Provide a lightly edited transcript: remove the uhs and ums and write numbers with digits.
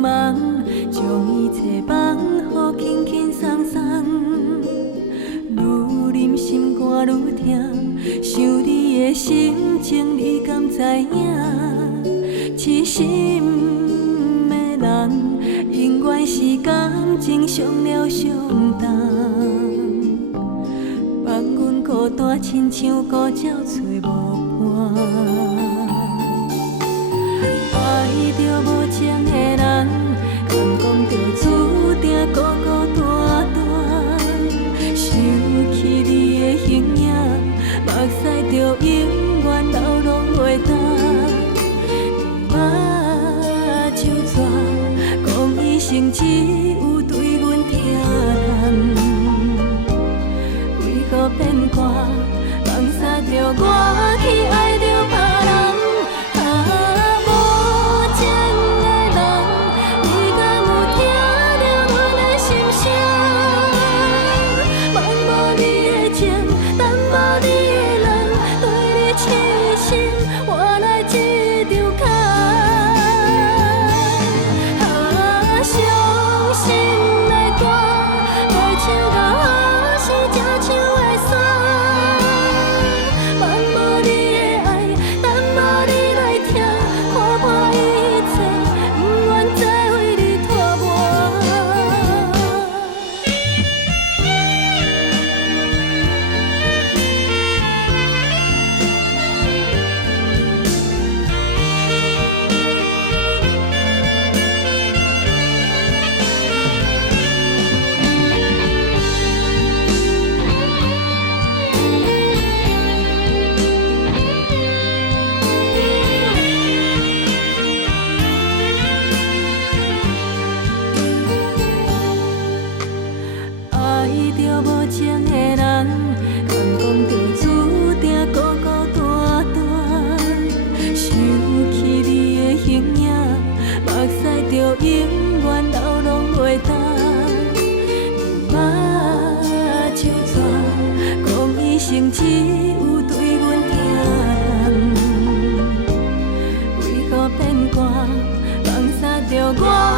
茫，将一切放乎轻轻松松。愈啉心肝愈疼，想你的心情你敢知影？痴心的人，永远是感情伤了伤重。放阮孤单，亲像孤鸟找无伴。爱着无情的人，敢讲着注定孤孤单单。想起你的形影，目屎着永远流拢袂干。目睭蛇，讲一生只有对阮疼。为何变卦，放撒着我去爱着别人？只有对阮疼，为何变卦，放撒着我？